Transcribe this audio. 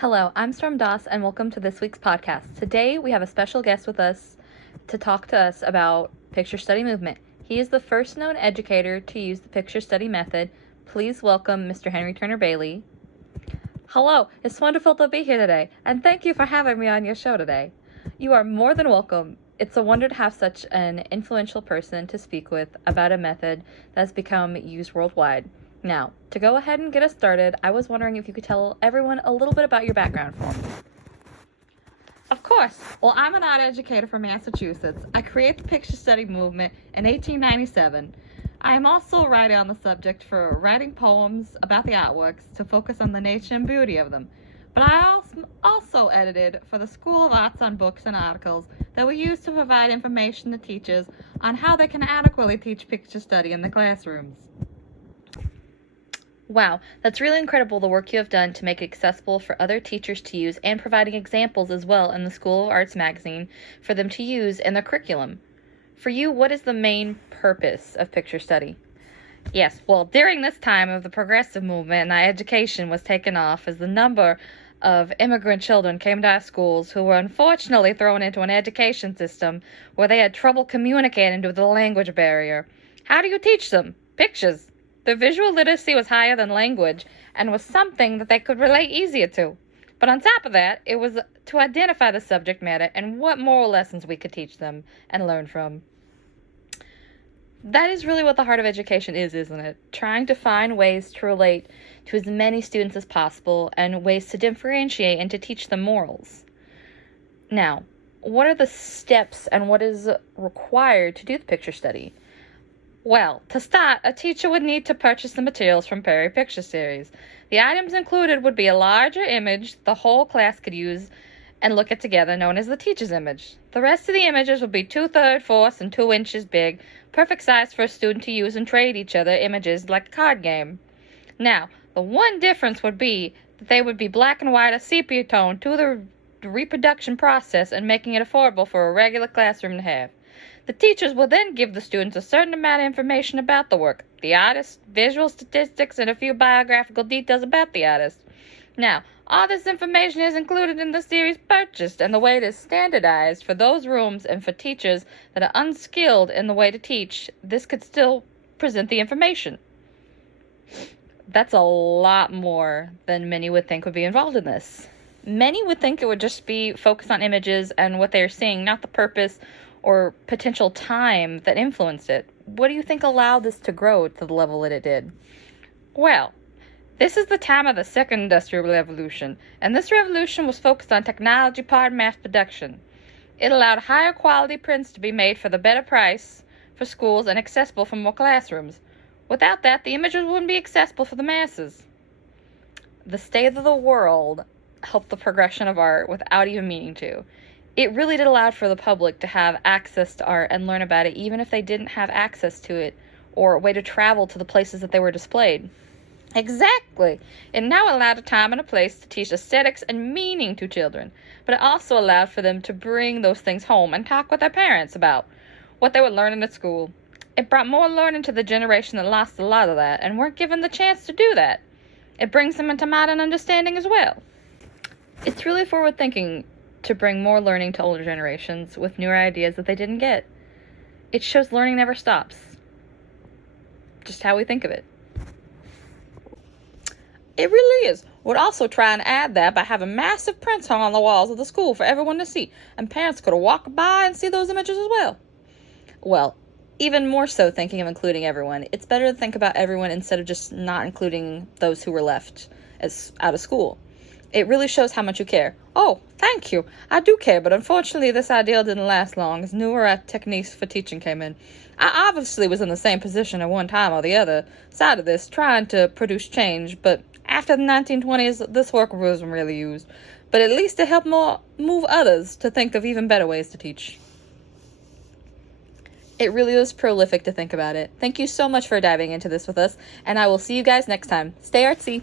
Hello, I'm Storm Doss, and welcome to this week's podcast. Today, we have a special guest with us to talk to us about picture study movement. He is the first known educator to use the picture study method. Please welcome Mr. Henry Turner Bailey. Hello, it's wonderful to be here today, and thank you for having me on your show today. You are more than welcome. It's a wonder to have such an influential person to speak with about a method that has become used worldwide. Now, to go ahead and get us started, I was wondering if you could tell everyone a little bit about your background for me. Of course. Well, I'm an art educator from Massachusetts. I created the picture study movement in 1897. I am also a writer on the subject for writing poems about the artworks to focus on the nature and beauty of them. But I also edited for the School of Arts on books and articles that we use to provide information to teachers on how they can adequately teach picture study in the classrooms. Wow, that's really incredible the work you have done to make it accessible for other teachers to use and providing examples as well in the School of Arts magazine for them to use in their curriculum. For you, what is the main purpose of picture study? Yes, well, during this time of the progressive movement, our education was taken off as the number of immigrant children came to our schools who were unfortunately thrown into an education system where they had trouble communicating due to the language barrier. How do you teach them? Pictures. Their visual literacy was higher than language and was something that they could relate easier to. But on top of that, it was to identify the subject matter and what moral lessons we could teach them and learn from. That is really what the heart of education is, isn't it? Trying to find ways to relate to as many students as possible and ways to differentiate and to teach them morals. Now, what are the steps and what is required to do the picture study? Well, to start, a teacher would need to purchase the materials from Perry Picture Series. The items included would be a larger image the whole class could use and look at together, known as the teacher's image. The rest of the images would be 2/3, 4, and 2 inches big, perfect size for a student to use and trade each other images like a card game. Now, the one difference would be that they would be black and white or sepia tone to the reproduction process and making it affordable for a regular classroom to have. The teachers will then give the students a certain amount of information about the work, the artist, visual statistics, and a few biographical details about the artist. Now, all this information is included in the series purchased, and the way it is standardized for those rooms and for teachers that are unskilled in the way to teach, this could still present the information. That's a lot more than many would think would be involved in this. Many would think it would just be focused on images and what they're seeing, not the purpose or potential time that influenced it. What do you think allowed this to grow to the level that it did? Well, this is the time of the second industrial revolution, and this revolution was focused on technology-powered mass production. It allowed higher quality prints to be made for the better price for schools and accessible for more classrooms. Without that, the images wouldn't be accessible for the masses. The state of the world helped the progression of art without even meaning to. It really did allow for the public to have access to art and learn about it, even if they didn't have access to it or a way to travel to the places that they were displayed. Exactly. It now allowed a time and a place to teach aesthetics and meaning to children, but it also allowed for them to bring those things home and talk with their parents about what they were learning at school. It brought more learning to the generation that lost a lot of that and weren't given the chance to do that. It brings them into modern understanding as well. It's really forward-thinking to bring more learning to older generations with newer ideas that they didn't get. It shows learning never stops. Just how we think of it. It really is. We'd also try and add that by having massive prints hung on the walls of the school for everyone to see, and parents could walk by and see those images as well. Well, even more so thinking of including everyone, it's better to think about everyone instead of just not including those who were left as out of school. It really shows how much you care. Oh, thank you. I do care, but unfortunately this ideal didn't last long as newer techniques for teaching came in. I obviously was in the same position at one time or the other side of this, trying to produce change, but after the 1920s, this work wasn't really used. But at least it helped move others to think of even better ways to teach. It really was prolific to think about it. Thank you so much for diving into this with us, and I will see you guys next time. Stay artsy.